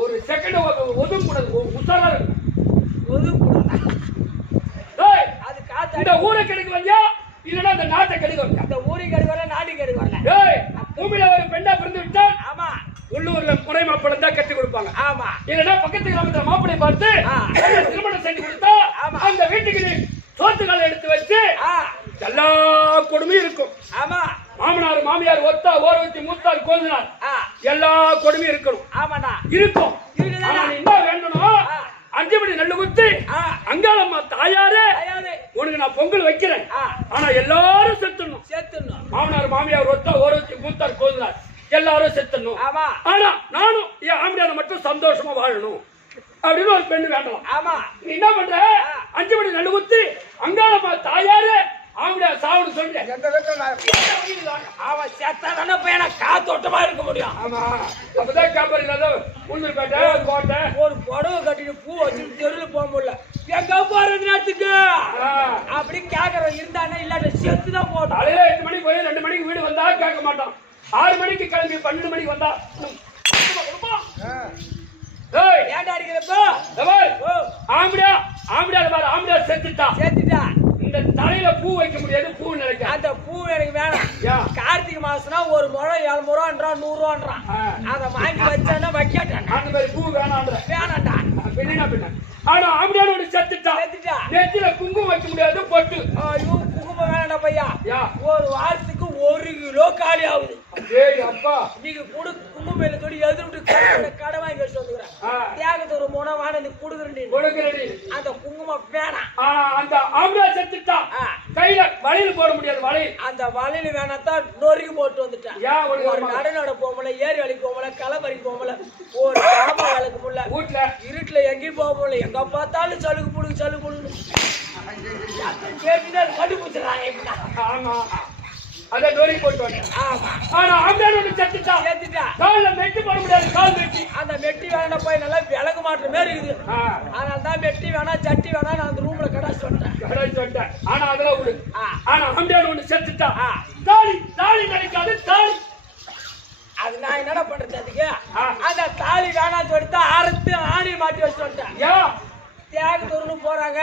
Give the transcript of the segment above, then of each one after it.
ஒரு செகண்ட் ஒதுங்க கூடாது, உசாரா அது காத்து இந்த ஊரை கெடுக்க வந்தியா இல்லன்னா அந்த நாட்டை கெடுக்க வந்தியா? அந்த ஊரை கெடுக்க வரல, நாட்டு கெடுக்க வரல. பூமியில ஒரு பெண்ணா பிறந்து விட்டால் ஆமா உள்ளூர்ல முறை மாப்பிள்ளை தான் கட்டி கொடுப்பாங்க. ஆமா இல்லன்னா பக்கத்து கிராமத்துல மாப்பிள்ளை பார்த்து திருமணம் செஞ்சு கொடுத்தா அந்த வீட்டுக்கு நீ சோத்துக்கால எடுத்து வச்சு எல்லா கொடுமையும் இருக்கும். ஆமா மாமனார் மாமியார் ஒத்தா ஓரவத்தி மூத்தார் கோதினார் எல்லா கொடுமையும் இருக்கணும். ஆமாடா இருக்கும். என்ன வேண்டணும்? 5 மணி நெல்லு குத்தி அங்காளம்மா தாயாரே உனக்கு நான் பொங்கல் வைக்கிறேன். ஆனா எல்லாரும் செத்துடணும். மாமனார் மாமியார் ஒத்தா ஓரவத்தி மூத்தார் கோதினார் எல்லாரும் செத்துடணும். ஆனா நானும் என் ஆம்பியார மட்டும் சந்தோஷமா வாழணும் அப்படின்னு ஒரு பெண்ணு வேண்டலாம். ஆமா நீ என்ன பண்ற? 5 மணி நெல்லு குத்தி அங்காளம்மா தாயாரே ஆம்பியா சாவுன்னு சொல்றேன். அவன் செத்தாதானே பையனா காத்தோட்டமா இருக்க முடியும். ஆமா அப்பதான் காப்பர் இல்லாத உளுந்துருப்பேட்டை கோட்டை ஒரு புடவை கட்டிட்டு பூ வச்சுட்டு தெருவில் போக முடியல. எங்க போறது நேரத்துக்கு அப்படி கேக்குறவன் இருந்தானே இல்லாட்ட செத்துதான் போட்டோம். காலையில 8 மணிக்கு போய் 2 மணிக்கு வீடு வந்தா கேட்க மாட்டான். 6 மணிக்கு கிளம்பி 12 மணிக்கு வந்தா ஏன்டா இருக்கிறப்போ ஆம்பியா பாரு ஆம்பியா செத்துட்டா. இந்த தலையில பூ வைக்க முடியாது. பூ நினைக்க அந்த பூ எனக்கு வேணாம். கார்த்திகை மாசம்னா ஒரு முழம் 700 ரூபான்றான் 100 ரூபான்றான். அதை வாங்கி வச்சானா வைக்கட்டான். அந்த மாதிரி பூ வேணாம்டா. பின்னா ஆனா ஆம்பியானோட செத்துட்டா. நெத்தில குங்குமம் வைக்க முடியாது. பொட்டு ஐயோ குங்குமம் வேணாம்டா பையா. ஒரு வாரத்துக்கு 1 கிலோ காலி ஆகுது. ஏய் அப்பா நீங்க குடு குங்குமம் தொடி எதிர்விட்டு கடை வாங்கி வச்சு வந்துக்கிறேன். தியாகத்தை ஒரு முனை வாங்கி கொடுக்குறேன். அந்த குங்குமம் வேணாம். அந்த ஆம்பியா செத்துட்டா. கையில வளையல் போட முடியாது. வளையல் அந்த வளையல் வேணாத்தான் நொறுக்கி போட்டு வந்துட்டேன். ஒரு நட போகல, ஏரி வேலைக்கு போகல, களப்பறிக்கு போகல, ஒரு கிராம வேலைக்கு போகல, வீட்டுல இருட்டுல எங்கேயும் போக முடியல. எங்க பார்த்தாலும் சலுக்கு புடுங்க கண்டுபிடிச்சிடறாங்க. ஆமா அத டோரி போட்டு வந்தேன். ஆனா ஆம்பியானோட செத்துட்டா. கால்ல மெட்டி போட முடியாது. கால் மெட்டி. அந்த மெட்டி வேணா போய் நல்லா விலகு மாற்ற மாதிரி இருக்குது. அதனால தான் மெட்டி வேணா சட்டி வேணா நான் அந்த ரூம்ல கடாச்சு வந்துட்டேன். ஆனா அதெல்லாம் விடு. ஆனா ஆம்பியானோட செத்துட்டா. தாலி நினைக்காது. தாலி அது நான் என்னடா பண்றது? அதுக்கு அந்த தாலி வேணா சொல்லிட்டு அறுத்து ஆணி மாட்டி வச்சு வந்துட்டேன். தியாகத்தூர்னு போறாங்க.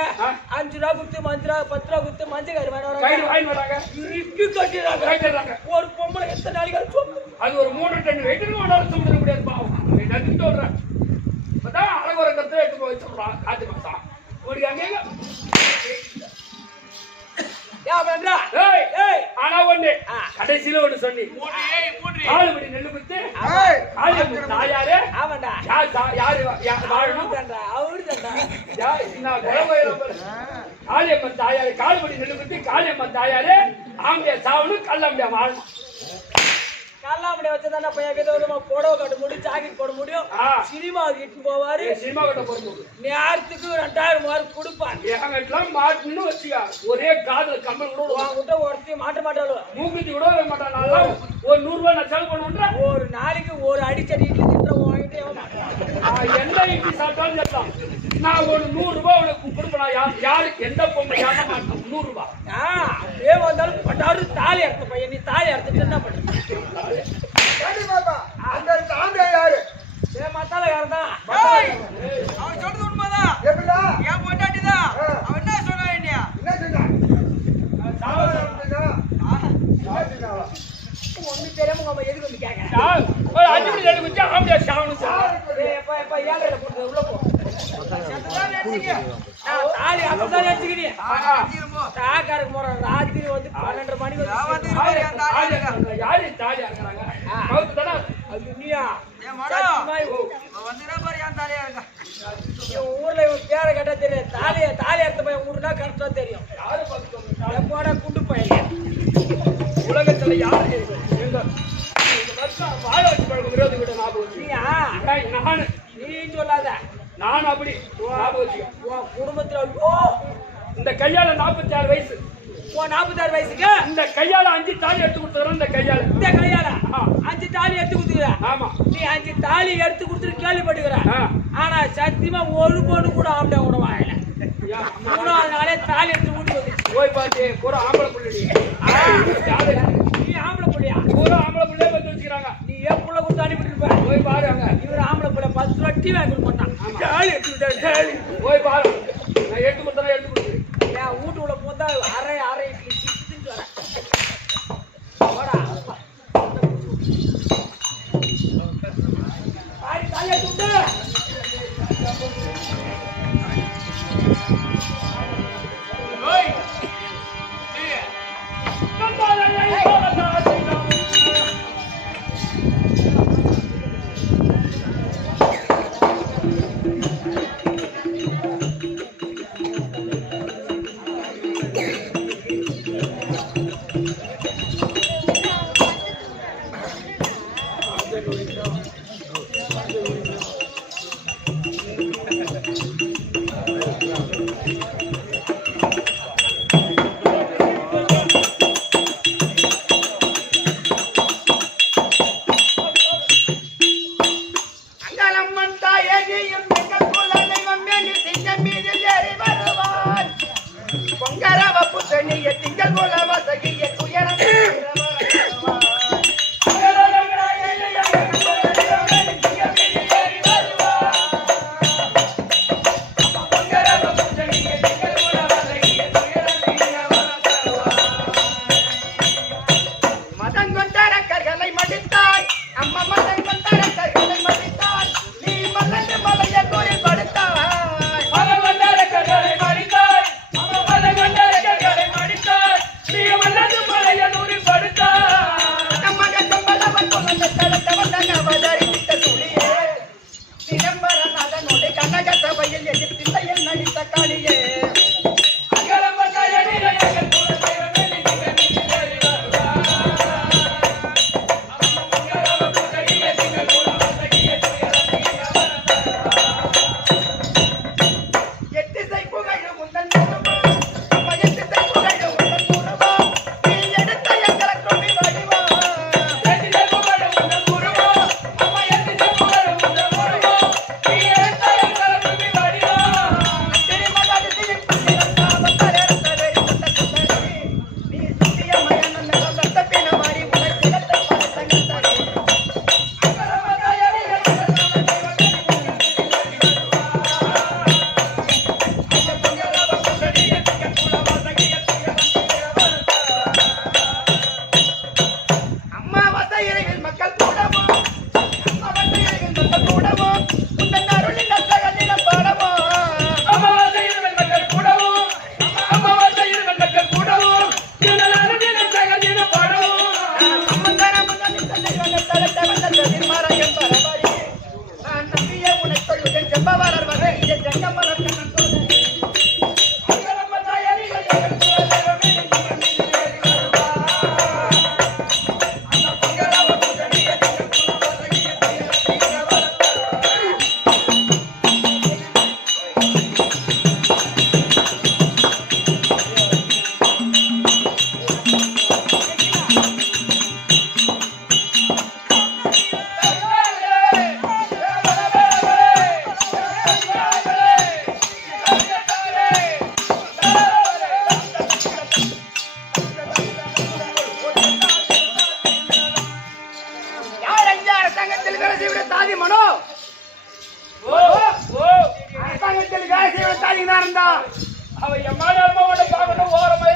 5 ரூபா குத்து 5 ரூபா 10 ரூபா குத்து மஞ்சக்காரி வராங்க. இறுக்கி கட்டிடுறாங்க. ஒரு பொம்பளை எத்தனை நாளைக்கு அது ஒரு 3 டன் வெயிட் சுமந்துட முடியாது. பாவம் நட்டு சொல்றேன். அதான் அழகு ஒரு கருத்து எடுத்து போய் சொல்றான். காத்து மாசம் ஒரு அங்கே ஆனா ஒண்ணு கடைசியில ஒண்ணு சொன்னி 4 மணி நெல்லு குத்து தாயாரு யாரு வாழணும் காளியம்மன் தாயாரு 4 மணி நெல்லு குத்தி காளியம்மன் தாயாரு ஆம்பியா சாவணும் கல்லம்பியா வாழணும். காலாமணி வச்சதானே பையன் விதவிதமா புடவை கட்ட முடியும், ஜாக்கெட் போட முடியும். சினிமாவுக்கு இட்டு போவாரு. சினிமா கட்ட போறது நேரத்துக்கு 2000 மார்க் கொடுப்பான். என் வீட்டுலாம் மாட்டுன்னு வச்சியா ஒரே காதுல கம்பல் கூட வாங்கிட்ட ஒருத்தையும் மாட்ட மாட்டாலும் மூக்குத்தி கூட வைக்க மாட்டான். நல்லா ஒரு 100 ரூபாய் நான் செலவு பண்ணுவேன். ஒரு நாளைக்கு ஒரு அடிச்சடி இட்லி தின்ற வாங்கிட்டே எந்த இட்லி சாப்பிட்டாலும் சேர்த்தான். நான் ஒரு 100 ரூபாய் உனக்கு கொடுப்பேன். யாருக்கு எந்த பொம்பளை யாரும் மாட்டோம் 100 ரூபாய். அப்படியே வந்தாலும் பட்டாரு தாலி அறுத்த பையன். நீ தாலி அறுத்துட்டு என்ன பண்ண? அந்த தாண்டே யாரு? மத்தாலக்காரன் தான். அவன் சொல்றது உண்மைதான். எப்படிடா? என் பொண்டாட்டிதான். அவன் என்ன சொன்னா என்னையா? என்ன சொன்னா? ஒண்ணு தெரியாம நம்ம எதுக்கு வந்து கேட்க? ஒரு 5 மணி 2 மணி ஆம்பியா சாவணும் சார். ஏழரை போட்டு உள்ள போ. செத்துதான் நினைச்சீங்க. தாலி அப்பதான் நினைச்சுக்கினி. தீருமோ? தாக்காருக்கு போற ராத்திரி வந்து 12 மணிக்கு நான் வந்து வந்து இருப்பேன், என் தாலி இருக்கா? யாரு தாலியா இருக்கிறாங்க? கவுத்து தானே. அது நீயா? என் மடம். அவன் வந்துட்டா பாரு, என் தாலியா இருக்கா? இவன் ஊர்ல இவன் பேரை கேட்டா தெரியும். தாலி அறுத்த பையன் ஊருனா கரெக்டா தெரியும். யாரு பார்த்து எப்போட குண்டு பையன் உலகத்துல யாரு எங்க வருஷம் வாழ வச்சு பழக்கம் விரோதி கிட்ட ஞாபகம் வச்சு. நீயா? நானு நீ சொல்லாத. நான் அப்படி ஞாபகம் வச்சுக்க. உன் குடும்பத்துல ஐயோ, இந்த கையால 46 வயசு. உன் 46 வயசுக்கு இந்த கையால 5 தாலி எடுத்து கொடுத்துறோம். இந்த கையால இந்த கையால 5 தாலி எடுத்து கொடுத்துக்கிற. ஆமா. நீ 5 தாலி எடுத்து கொடுத்துட்டு கேள்விப்பட்டுக்கிற. ஆ. ஆனா சத்தியமா ஒரு பொண்ணு கூட ஆம்பளை கூட வாங்கல. 3ஆவது நாளே தாலி எடுத்து வீட்டுக்கு வந்துச்சு. போய் பார்த்து பூரா ஆம்பளை புள்ளடி. நீ ஆம்பளை புள்ளையா? பூரா ஆம்பளை புள்ளைய பார்த்து வச்சுக்கிறாங்க. நீ ஏன் புள்ள கொடுத்து அனுப்பிட்டு இருப்ப? போய் பாரு அங்க. இவர் ஆம்பளை புள்ள 10 ரூபா டீ வாங்கி கொடுக்க மாட்டான். தாலி எடுத்துக்கிட்டேன் தாலி. போய் பாரு. நான் எடுத்து கொடுத்தா எடுத்து கொடுத்து. என் வீட்டுக்குள்ள போந்தா அரை இட்லி சிக்கிட்டு வரேன். போடா. தாலி எடுத்து விட்டு. ஓய். அரசாங்கத்தில் வேலை செய்ய தாதி மனோ அரசாங்கத்தில் வேலை செய்ய தாதி நான் இருந்தா அவன் எம்மாவோட பார்க்கணும் ஓரமா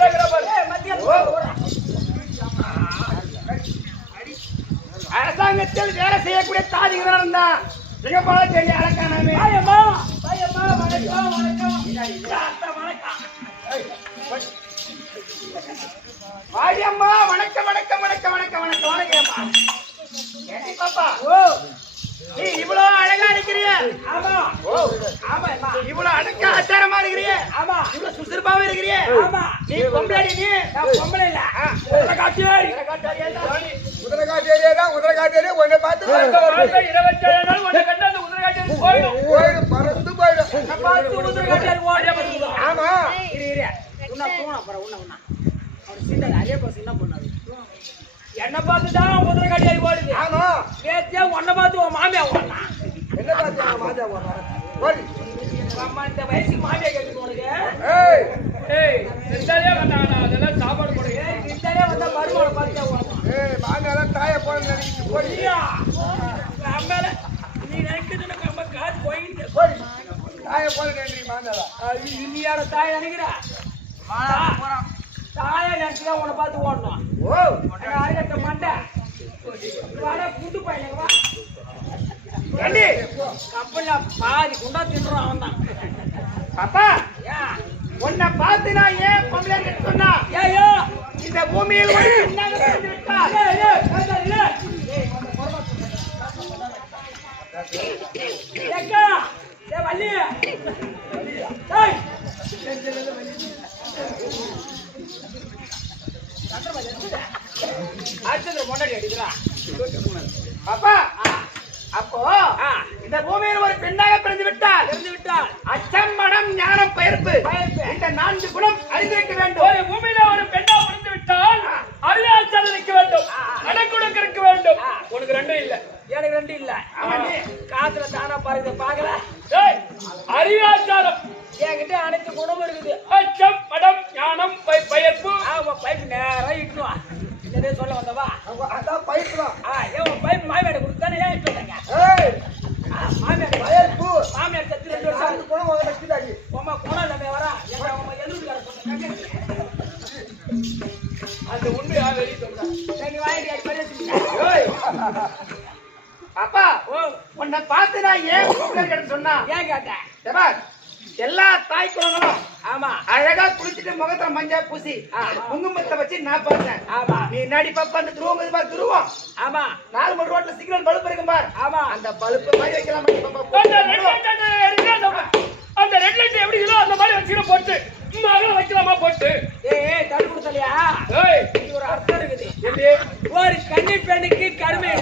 அரசாங்கத்தில் வேலை செய்யக்கூடிய தாதிகள் இருந்தா எங்க போல தெரிய அழகானே வாடியம்மா வணக்கம் வணக்கம் வணக்கம் வணக்கம் வணக்கம் வணக்கம் பாப்பா நீ இவ்வளவு அழகா இருக்கிறிய ஆமா ஆமா இவ்வளவு அழகா ஆச்சாரமா இருக்கிறிய ஆமா இவ்வளவு சுசுறுப்பாவே இருக்கிறிய ஆமா நீ பொம்பளை நீ பொம்பளை இல்ல உதரகாட்டேரியா தான் உதரகாட்டேரியா உன்னை பார்த்து 27 நாள் உன்னை கண்ட அந்த உதரகாட்டேரி போயிடும் பறந்து போயிடும் நான் பார்த்து உதரகாட்டேரி ஓடியா ஆமா இரு உன்ன தூணா பர உன்ன அவர் சின்ன நிறைய பஸ் என்ன பண்ணாரு என்ன பார்த்து தான் உதரகாட்டேரி ஓடுது ஆமா நேத்தே உன்னை பார்த்து உன் மாமியா ஓடுனா என்ன பார்த்து உன் மாமியா ஓடுனா ஓடி அம்மா இந்த வயசுக்கு மாமியா கேட்டு உனக்கு ஏய் நிந்தாலே வந்தானா அதெல்லாம் சாப்பாடு போடுங்க நிந்தாலே வந்தா மருமகளை பார்த்து ஓடுனா மாமியால தாய போட நினைக்கிட்டு போடியா அம்மால நீ நினைக்கிறது நம்ம காது போயிட்டு போடி தாய போட நினைக்கிறீ மாமியால நீ யார தாய நினைக்கிறா போறான் தாய நினைச்சா உன்னை பார்த்து ஓடணும் ஓ ஆயிரட்ட மண்டை வாடா புது பையன் வா ஏண்டி கப்பல்ல பாதி குண்டா தின்றான் அவன் தான் பாப்பா உன்னை பார்த்து நான் ஏன் பொம்பளை சொன்னா ஏயோ இந்த பூமியில் ஒரு பெண்ணாக பிறந்து விட்டாள் ஏக்கா ஏ வள்ளி டேய் அடுத்து முன்னாடி அடிக்கிறா பாப்பா அப்போ இந்த பூமியில் ஒரு பெண்ணாக பிறந்து விட்டால் அச்சம் மனம் ஞானம் பயிர்ப்பு இந்த 4 குணம் அறிந்திருக்க வேண்டும் ஒரு பூமியில ஒரு பெண்ணாக பிறந்து விட்டால் அறிவாச்சாரம் இருக்க வேண்டும் அடக்குடங்க இருக்க வேண்டும் உனக்கு 2 இல்ல எனக்கு 2 இல்ல காத்துல தானா பாருங்க பாக்கல அறிவாச்சாரம் என்கிட்ட அனைத்து குணமும் இருக்குது அச்சம் மனம் ஞானம் பயிர்ப்பு பைப் நேரம் இட்டுவா இதே சொல்ல வந்தவா அதான் பைப் தான் ஏன் பைப் மாமியாட கொடுத்தானே ஏன் இட்டு வந்தாங்க மாமியாட பயிர்ப்பு மாமியார் சத்து 2 வருஷம் குணம் வச்சுட்டாடி அம்மா குணம் இல்லாம வரா எங்க அம்மா எதிர்க்கார சொன்னாங்க அந்த உண்மையா வெளியே சொல்றேன் நீ வாங்கி அடி பாப்பா உன்னை பார்த்து நான் ஏன் கேட்டு சொன்னா ஏன் கேட்டேன் எல்லா தாய் குழந்தைகளும் ஆமா அழகா குளிச்சுட்டு முகத்துல மஞ்சள் பூசி குங்குமத்தை வச்சு நான் பார்த்தேன் ஆமா நீ நடி பாப்பா அந்த துருவம் துருவம் ஆமா 4 ரோட்ல சிக்னல் பல்ப் இருக்கும் பார் ஆமா அந்த பல்ப் மாதிரி வைக்கலாம் அந்த ரெட் லைட் எப்படி இருக்கோ அந்த மாதிரி வச்சுட்டு போட்டு அகல வைக்கலாமா போட்டு ஏய் தடு கொடுத்தலையா ஏய் இது ஒரு அர்த்தம் இருக்குது எப்படி ஒரு கன்னி பெண்ணுக்கு கருமை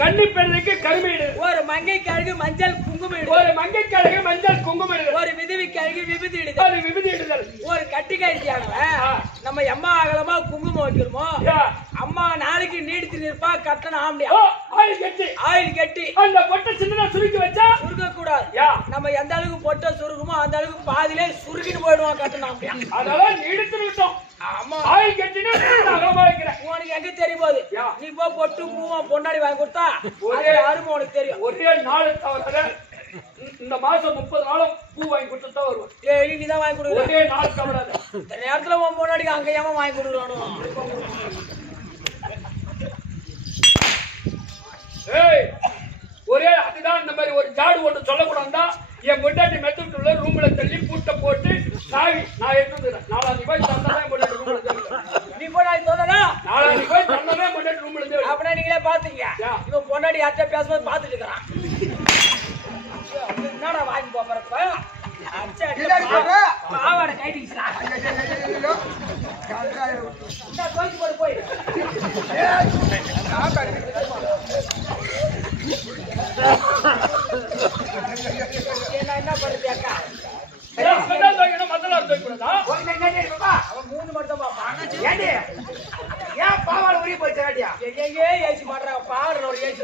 கன்னி பெண்ணுக்கு கருமை ஒரு மங்கை கழுகு மஞ்சள் குங்குமம் ஒரு மங்கை கழுகு மஞ்சள் குங்குமம் ஒரு விதவி கழுகு விபதி இடுதல் ஒரு விபதி இடுதல் ஒரு கட்டிக்காய்ச்சியானவன் நம்ம அம்மா அகலமா குங்குமம் வைக்கிறோமோ அம்மா நாளைக்கு நீடித்து நிற்பா கட்டணம் ஆம்படியா ஆயில் கட்டி அந்த பொட்டை சின்னதா சுருக்கி வச்சா சுருக்க கூடாது நம்ம எந்த அளவுக்கு பொட்டை சுருக்குமோ அந்த அளவுக்கு பாதிலே சுருக்கிட்டு போயிடுவோம் கட்டணம் ஆம்படியா அதெல்லாம் நீடித்து விட்டோம் ஆமா ஆயில் கட்டினா அகலமா வைக்கிறேன் உனக்கு எங்க தெரிய போகுது நீ போ பொட்டு பூவா பொன்னாடி வாங்கி கொடுத்தா ஒரே அருமை உனக்கு தெரியும் ஒரே நாள் தவிர இந்த மாசம் 30 நாளும் பூ வாங்கி கொடுத்துட்டு தான் வருவோம் ஏய் நீ தான் வாங்கி கொடுக்குற ஒரே நாள் தவிர இந்த நேரத்துல உன் பொன்னாடிக்கு அங்க ஏமா வாங்கி கொடுக்குறானோ ஏய் ஒரே அதுதான் இந்த மாதிரி ஒரு ஜாடு ஒன்று சொல்லக்கூடாதா என் பொண்டாட்டி மெத்துட்டுள்ள ரூம்ல தள்ளி பூட்டை போட்டு சாவி நான் எடுத்துக்கிறேன் 4000 ரூபாய் தந்தாதான் பொண்டாட்டி ரூம்ல தள்ளி நீ பொண்டாட்டி தந்தனா 4000 ரூபாய் தந்தாதான் பொண்டாட்டி ரூம்ல தள்ளி அப்படின்னா நீங்களே பாத்தீங்க இவன் பொண்டாட்டி யார்ட்ட பேசும்போது பாத்துட்டு இருக்கிறான் என்னடா வாங்கி போறப்ப பாவாடை கைட்டிச்சுடா தோக்கி போட்டு போய் என்ன பண்றது அக்கா ஏன் பாவாடை உரிய போச்சு எங்கே ஏசி மாட்டாங்க பாவாடை ஏசி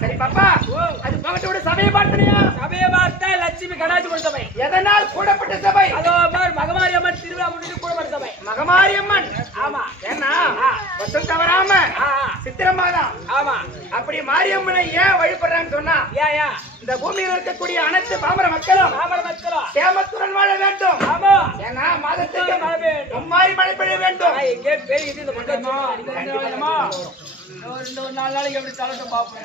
சரி பாப்பா அது பக்கத்தோட சபையை பார்த்தனியா சபையை பார்த்தா லட்சுமி கடாச்சி கொடுத்தவை அதனால் கூடப்பட்ட சபை அதோ பார் மகமாரியம்மன் திருவிழா முடிஞ்சு கூடப்பட்ட சபை. மகமாரியம்மன். ஆமா. ஏன்னா வருஷம் தவறாம சித்திரை மாதம். ஆமா. அப்படி மாரியம்மனை ஏன் வழிபடுறான்னு சொன்னா ஏன் இந்த பூமியில் இருக்கக்கூடிய அனைத்து பாமர மக்களும் சேமத்துடன் வாழ வேண்டும். ஆமா. ஏன்னா மாதத்துக்கு மழை வேண்டும். மும்மாரி மழை பெய்ய வேண்டும். எங்கே பெய்யுது இந்த மக்கள் ஒரு 4 நாளைக்கு எப்படி தளட்டும் பார்ப்போம்.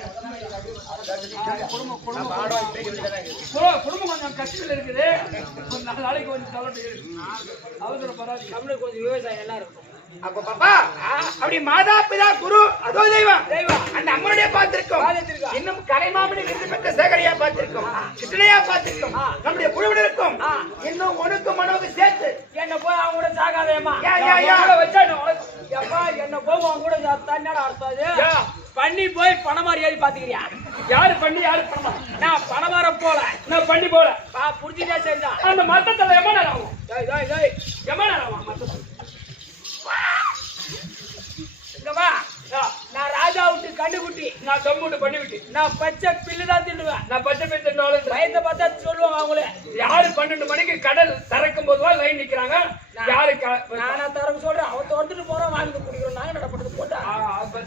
குடும்பம் கொஞ்சம் கஷ்டத்தில் இருக்குது. ஒரு 4 நாளைக்கு கொஞ்சம் தளட்டும் அவசரப்படாது. தமிழ் கொஞ்சம் விவசாயம் எல்லாம் இருக்கும். அப்ப பாப்பா அப்படி மாதா பிதா குரு அதோ தெய்வம் அந்த அம்மனுடைய பார்த்திருக்கோம். இன்னும் கலைமாமணி விருது பெற்ற சேகரையா பார்த்திருக்கோம், கிருஷ்ணனையா பார்த்திருக்கோம், நம்முடைய குழுவினருக்கும் இன்னும் உனக்கு மனோக்கு சேர்த்து என்ன போய் அவங்க கூட சாகாதேம்மா எப்பா என்ன போய் அவங்க கூட தண்ணாட அர்த்தாது பண்ணி போய் பணமாரி ஏறி பாத்துக்கிறியா? யாரு பண்ணி யாரு பணமா? நான் பணமாரம் போல நான் பண்ணி போல புரிஞ்சுட்டே செஞ்சா அந்த மத்தத்துல எம்மா நேரம் ஆகும்? எம்மா நேரம் மத்தத்துல நான் ராஜா விட்டு கண்டுகுட்டி, நான் தம்புட்டு பண்ணி விட்டு நான் பச்சை பில்லு தான் தின்னுவேன். நான் பச்சை பில்லு தின்னாலும் வயதை பார்த்தா சொல்லுவாங்க அவங்களே. யாரு 12 மணிக்கு கடல் திறக்கும் போதுவா லைன் நிக்கிறாங்க. யாரு நானா தரக்கு சொல்றேன். அவன் திறந்துட்டு போறான் வாங்கி குடிக்கிறோம். நாங்க நடப்பது போட்டா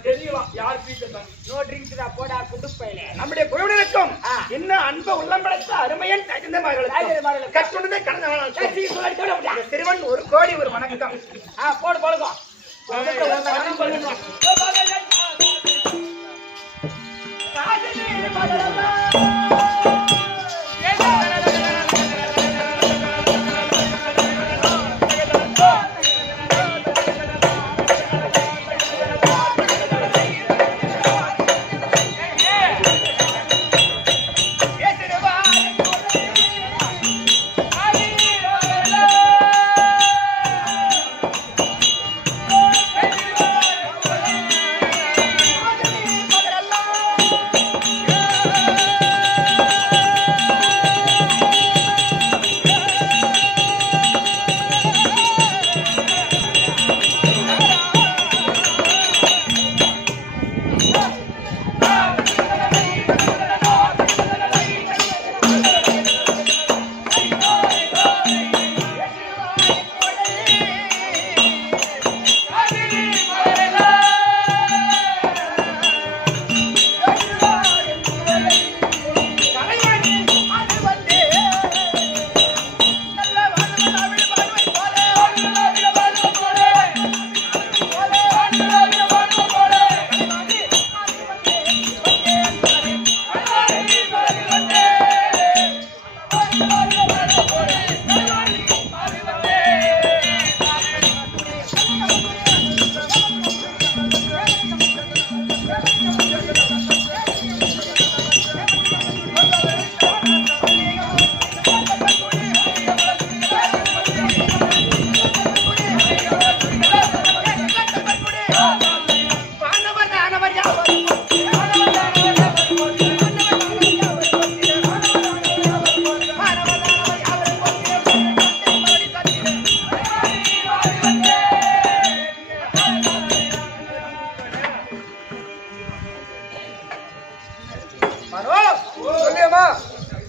தெரியலாம் யார் பீட்டு. நோ ட்ரிங்க்ஸ் போடா குண்டு பையில. நம்முடைய குழுவினருக்கும் இன்னும் அன்பு உள்ளம் படைத்த அருமையன் தகுந்தமார்களும் கற்றுணர்ந்த கடந்த சிறுவன் 1 கோடி ஒரு வணக்கம். போடு பழக்கம்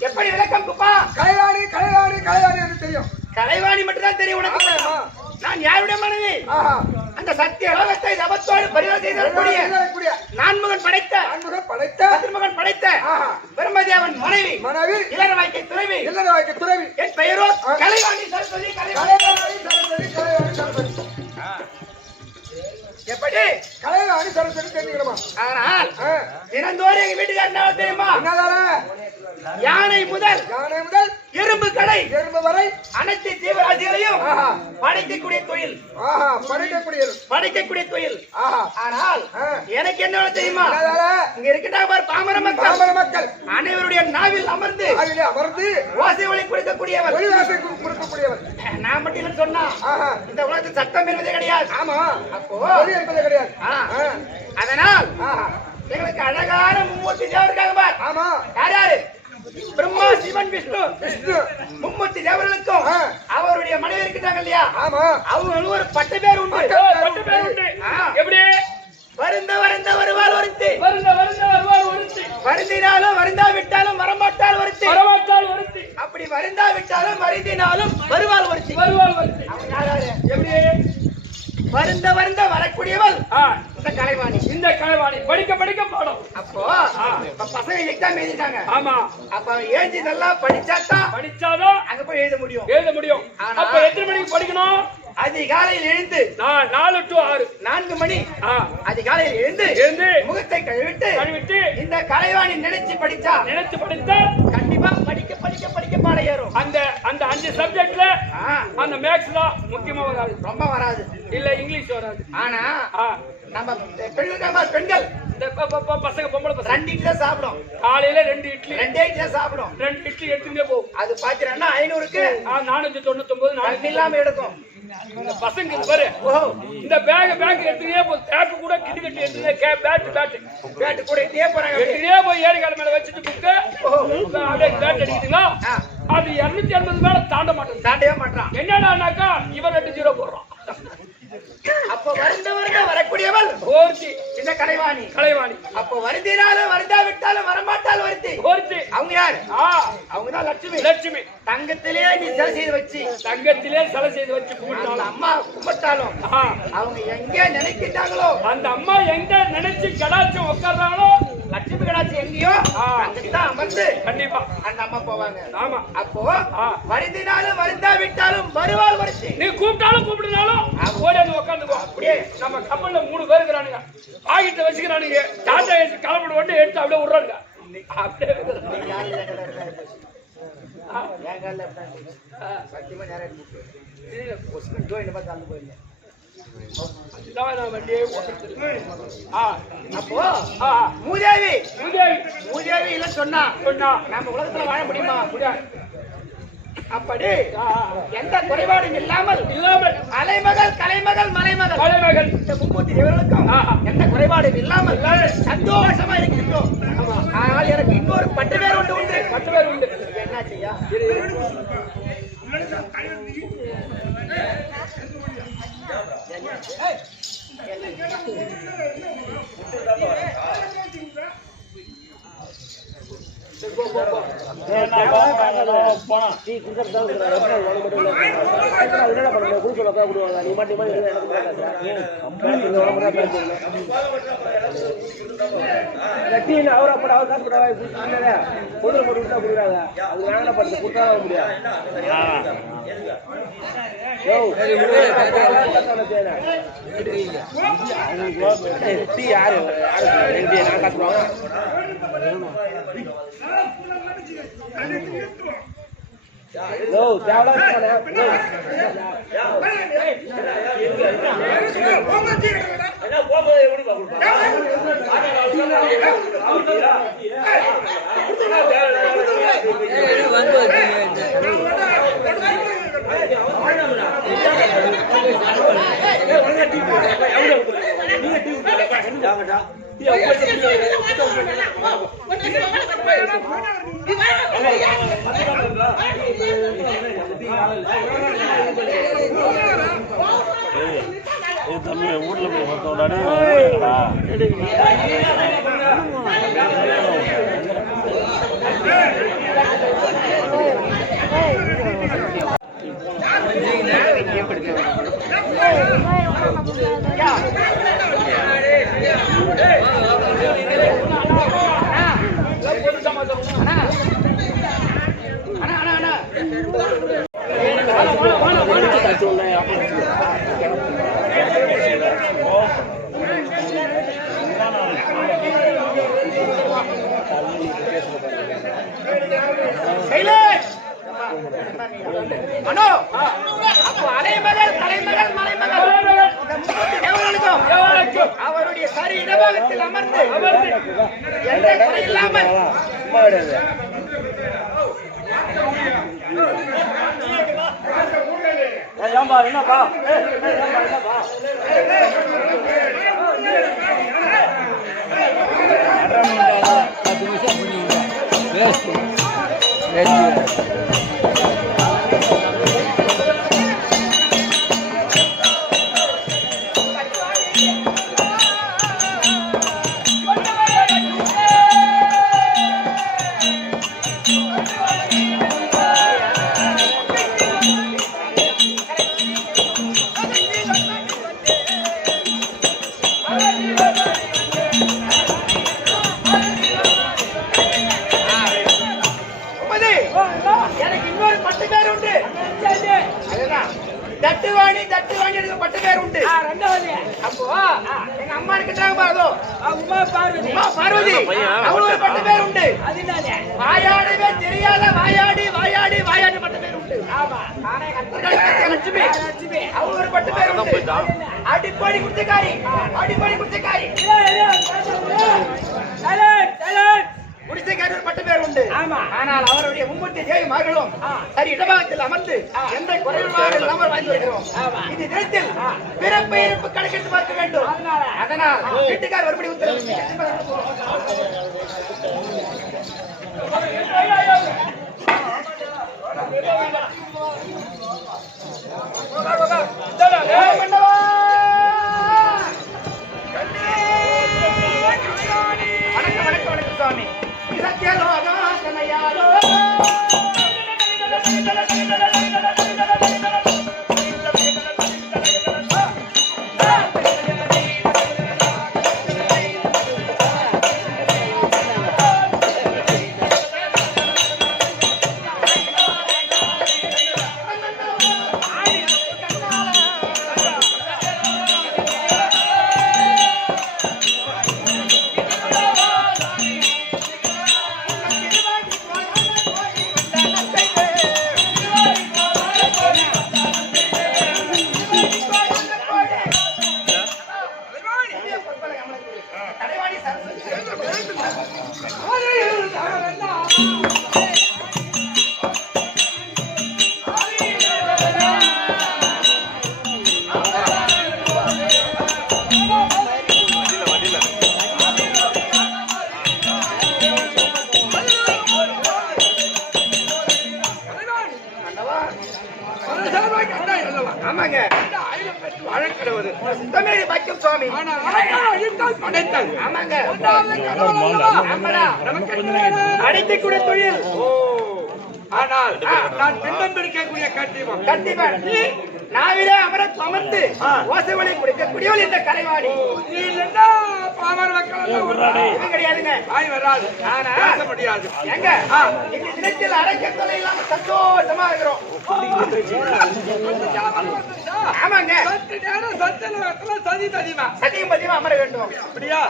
எப்படி விளக்கம் குப்பா? கலைவாணி கலைவாணி கலைவாணி என்று தெரியும். கலைவாணி மட்டும் தான் தெரியும் உனக்கு. நான் யாருடைய மனைவி? அந்த சத்திய லோகத்தை தவத்தோடு பரிவாரம் செய்தக்கூடிய நான்முகன் படைத்த திருமகன் படைத்த பிரம்மதேவன் மனைவி இளரவாய்க்கை துறவி என் பெயரோ கலைவாணி சரஸ்வதி. எப்படி கலைவாணி சரஸ்வதி தெரிஞ்சுக்கிறோமா? ஆனால் தினந்தோறும் எங்க வீட்டுக்கு என்ன தெரியுமா? யானை முதல் எறும்பு கடை வரை அனைத்து ஜீவராசிகளையும் படைக்கக்கூடிய தொழில். ஆனால் எனக்கு என்ன தெரியுமா? இங்க இருக்கிற பாமர மக்கள் அனைவருடைய நாவில் அமர்ந்து ஓசை ஒளி கொடுக்கக்கூடியவர். நான் மட்டும் சொன்னா இந்த உலகத்தில் சட்டம் என்பதே கிடையாது. ஆமா, அப்போ என்பதே கிடையாது. அதனால் எங்களுக்கு அழகான 3 தேவர் இருக்காங்க பார். ஆமா, யாரு? பிரம்மா, சிவன், விஷ்ணு. மும்மூர்த்தி தேவர்களுக்கும் அவருடைய மனைவி இருக்காங்க இல்லையா? ஆமா, அவங்க ஒரு 10 பேர் உண்டு. எப்படி? வருந்த வருவாள் ஒருத்தி, வருந்தினாலும் வருந்தா விட்டாலும் வரமாட்டால் ஒருத்தி. அப்படி வருந்தாவிட்டாலும் வருந்தினாலும் வருவாள் ஒருத்தி. வருவாள் வருத்தி. அவன் யாராரு? எப்படி? வருந்த வரக்கூடியவள் இந்த கலைவாணி. இந்த கலைவாணி படிக்க படிக்க பாடும். அப்போ பசங்க எக்ஸாம் எழுதிட்டாங்க. ஆமா. அப்ப ஏஞ்சி நல்லா படிச்சாதான் அங்க போய் எழுத முடியும். அப்ப எத்தனை மணிக்கு படிக்கணும்? அதிகாலையில் எழுந்து 4 to 6 4 மணி அதிகாலையில் எழுந்து முகத்தை கழுவிட்டு இந்த கலைவாணி நினைச்சு படிச்சா கண்டிப்பா படிக்க பாட ஏறும். அந்த 5 சப்ஜெக்ட்ல அந்த மேக்ஸ்ல முக்கியமா வராது, ரொம்ப வராது, இல்ல இங்கிலீஷ் வராது. ஆனா நம்ம பெண்கள் பசங்க பொம்பளை பசங்க 2 இட்லி சாப்பிடும். காலையில 2 இட்லி சாப்பிடும். 2 இட்லி எடுத்துட்டே போகும். அது பாத்தீங்கன்னா 500க்கு 499 4 இல்லாம எடுக்கும். இந்த பசங்க பாரு, இந்த பேக் எடுத்துட்டே போகுது. பேக் கூட கிட்டி எடுத்துட்டே பேட் கூட எடுத்துட்டே போய் ஏரி கால மேல வச்சுட்டு புக்கு அப்படியே பேட் அடிக்குதுங்களா? அது 280 மேல தாண்டவே மாட்டான். என்னடானாக்கா இவன் 2 0 போடுறான். அப்ப வருந்த வரக்கூடியவள் ஒருத்தி இந்த கலைவாணி. அப்ப வருந்தினாலும் வருந்தாவிட்டாலும் வரமாட்டால் ஒருத்தி. அவங்க யாரு? அவங்கதான் லட்சுமி. தங்கத்திலே நீ தங்கத்திலே சிலை செய்து வச்சு கும்பிட்டாலும் அம்மா கும்பிட்டாலும் அவங்க எங்க நினைக்கிட்டாங்களோ, அந்த அம்மா எங்க நினைச்சு கடாச்சும் உட்கார்றாங்களோ, லட்சுமி கடாச்சி எங்கேயோ அங்கதான் அமர்ந்து கண்டிப்பா அந்த அம்மா போவாங்க. ஆமா. அப்போ வருந்தினாலும் வருந்தாவிட்டாலும் வருவாள் ஒருத்தி. நீ கூப்பிட்டாலும் ஓடி வந்து உட்காந்துக்கோ. அப்படியே நம்ம கப்பல்ல 3 பேர் இருக்கிறானுங்க, ஆகிட்ட வச்சுக்கிறானுங்க. டாட்டா ஏசி கலப்பட ஒன்று எடுத்து அப்படியே விடுறானுங்க. அப்படியே சத்தியமா நேரம் அப்போ மூதேவி இல்ல சொன்னா நம்ம உலகத்துல வாழ முடியுமா? அப்படி எந்த குறைபாடும் இல்லாமல் அலைமகள் கலைமகள் மலைமகள் இந்த 30 தேவர்களுக்கும் எந்த குறைபாடும் இல்லாமல் சந்தோஷமா இருக்கின்றோம். ஆனால் எனக்கு இன்னொரு 10 பேர் உண்டு. என்ன செய்யா? ஊர்ல போய் மொத்தம் அவருடைய சரி இடபாகத்தில் அமர்ந்து எந்த குறை இல்லாமல் என்னப்பா தட்டுவாணி எனக்கு பட்ட பேர் உண்டு. ரெண்டாவது அப்போ எங்க அம்மா இருக்கிட்டாங்க பாருதோ உமா பார்வதி பார்வதி அவங்களுக்கு ஒரு பட்ட பேர் உண்டு. அதுதானே வாயாடவே தெரியாத வாயாடி பட்ட பேர் உண்டு. ஆமா ஆனா எங்க அத்தை லட்சுமி அவங்க ஒரு பட்ட பேர் உண்டு. அடிப்படி குடிச்சக்காரி குடிச்சக்காரி ஒரு பட்ட பேர் உண்டு. ஆமா. ஆனால் அவருடைய 37 மகளும் சரி இடபாகத்தில் அமர்ந்து எந்த குறைவாக இல்லாமல் வாழ்ந்து வருகிறோம். இது நேரத்தில் பிறப்பு இறப்பு கணக்கெடுத்து பார்க்க வேண்டும். அதனால் வீட்டுக்கார் மறுபடி உத்தரவு. வணக்கம் சுவாமி. சத்யலோகா கனையாலோ ஆமாங்க. தமிழ் பாக்கியம் சுவாமி. ஆமாங்க. அடைக்கக்கூடிய தொழில். ஆனால் நான் பின்பம் பிடிக்கக்கூடிய கண்டிப்பன் நாவிலே அமர்ந்து ஓசை ஒளி குடிக்கக்கூடியவள் இந்த கலைவாணி. நீ இல்லைன்னா பாமர மக்கள் கிடையாதுங்க. ஆய் வராது. ஆனா பேச முடியாது. எங்க இந்த தினத்தில் அடைக்க தொலை இல்லாம சந்தோஷமா இருக்கிறோம். ஆமாங்க. சத்து நேரம் சத்தியத்துல சதி ததிமா சத்தியம் பதிமா அமர வேண்டும். அப்படியா?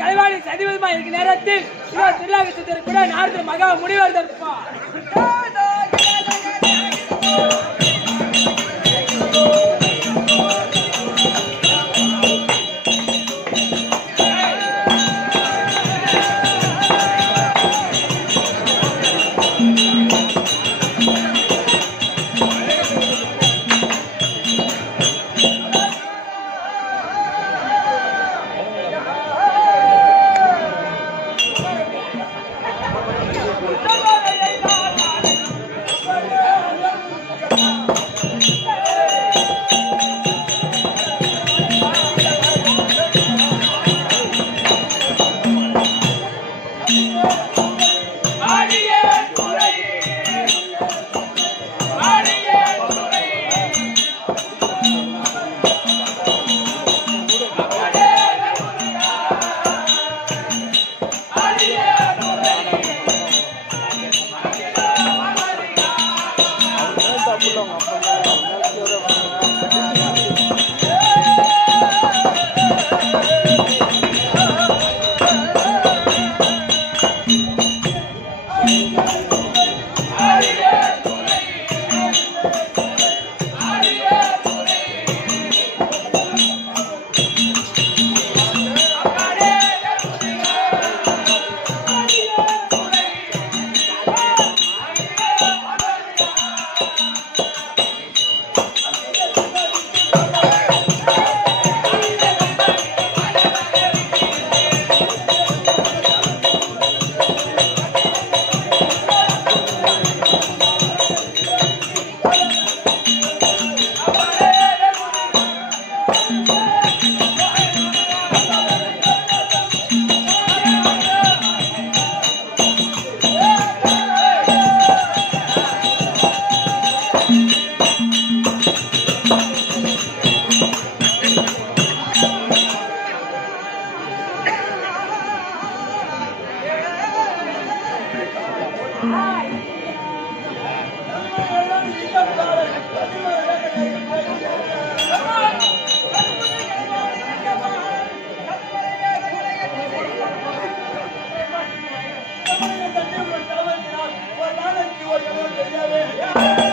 கலைவாணி சதிவதமா இருக்கு நேரத்தில் திருநாக சித்தர் கூட நாரத மகா முடிவர் தருப்பா. ஐயாவே